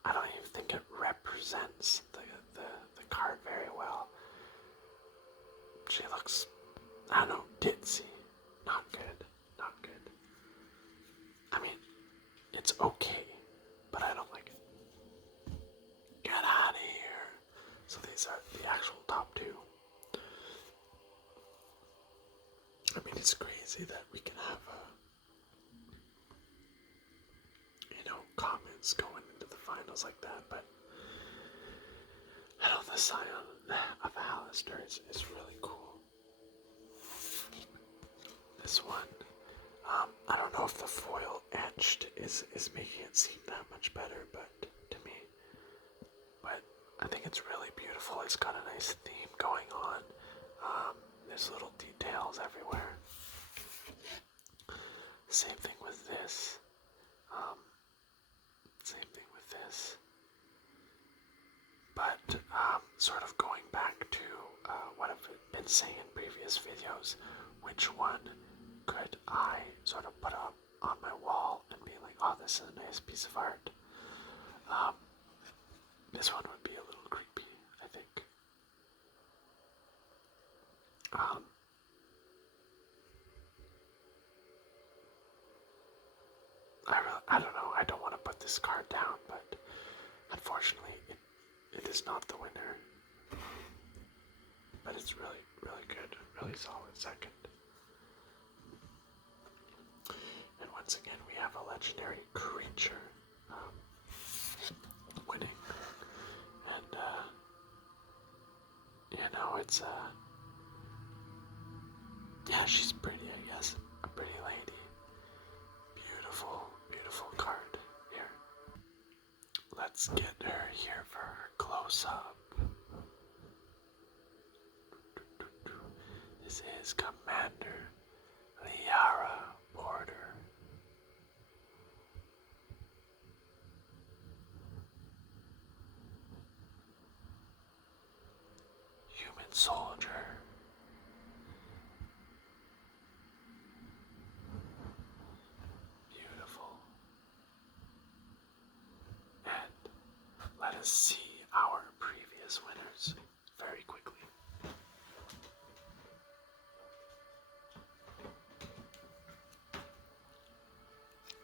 I don't even think it represents the card very well. She looks, I don't know, ditzy. Not good. Not good. I mean, it's okay, but I don't like it. Get out of here. So these are the actual top two. I mean, it's crazy that we can have comments going into the finals like that, but I know the Scion of Alistair is really cool. This one, I don't know if the foil etched is making it seem that much better, but to me, but I think it's really beautiful. It's got a nice theme going on. There's little details everywhere. Same thing with this. Same thing with this. But sort of going back to what I've been saying in previous videos, which one could I sort of put up on my wall and be like, oh, this is a nice piece of art? This one would be a little creepy, I think. I don't know. I don't want to put this card down, but unfortunately, it is not the winner. But it's really, really good. Really solid second. And once again, we have a legendary creature winning. And, it's, yeah, she's pretty, I guess. A pretty lady. Beautiful, beautiful card here. Let's get her here for her close-up. This is Commander Liara Porter. Human soldier. Beautiful. And let us see our previous winners very quickly.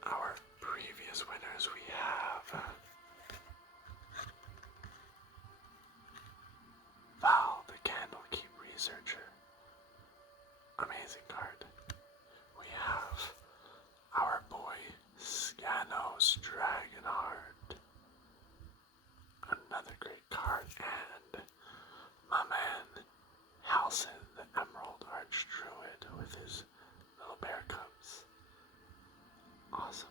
Our previous winners, we have Val, the Candlekeep Researcher. Amazing card. We have our boy Scanos Dragonheart. Another great card. And my man Halsin, the Emerald Archdruid, with his little bear cubs. Awesome.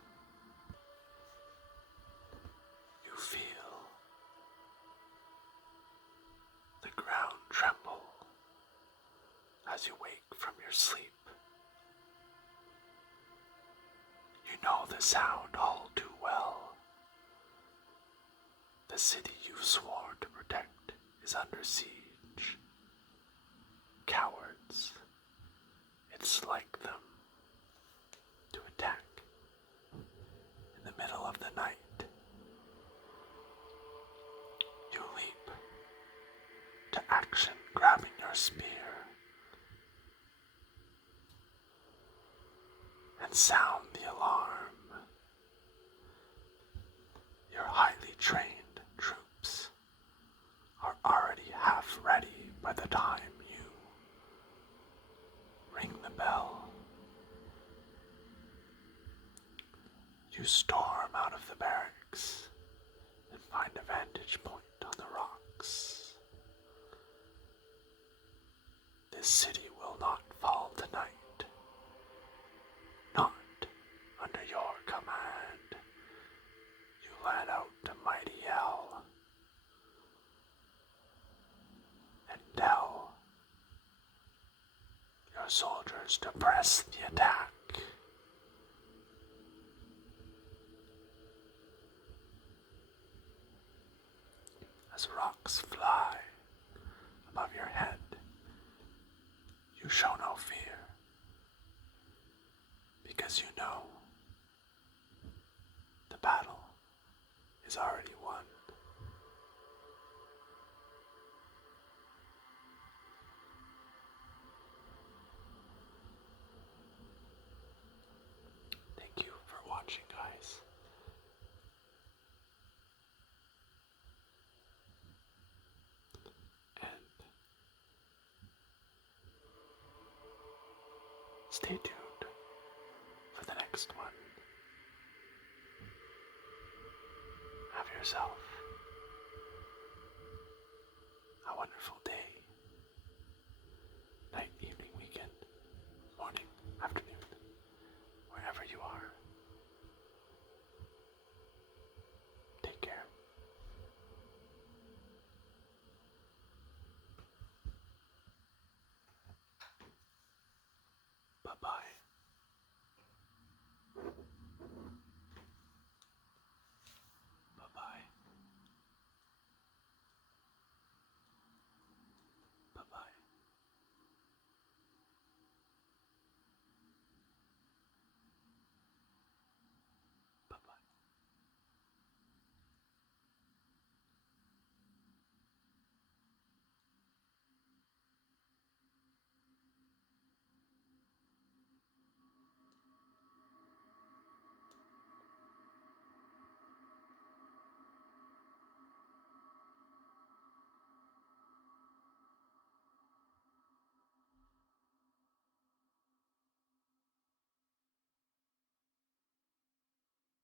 You feel the ground tremble as you wake from your sleep. You know the sound all too well. The city you've sworn to protect is under siege. Cowards. It's like them to attack in the middle of the night. You leap to action, grabbing your spear, and sound the alarm. Your highly trained storm out of the barracks and find a vantage point on the rocks. This city will not fall tonight. Not under your command. You led out a mighty hell. And tell your soldiers to press the attack. As rocks fly above your head, you show no fear, because you know the battle is already won. Thank you for watching, guys. And stay tuned for the next one. Have yourself a wonderful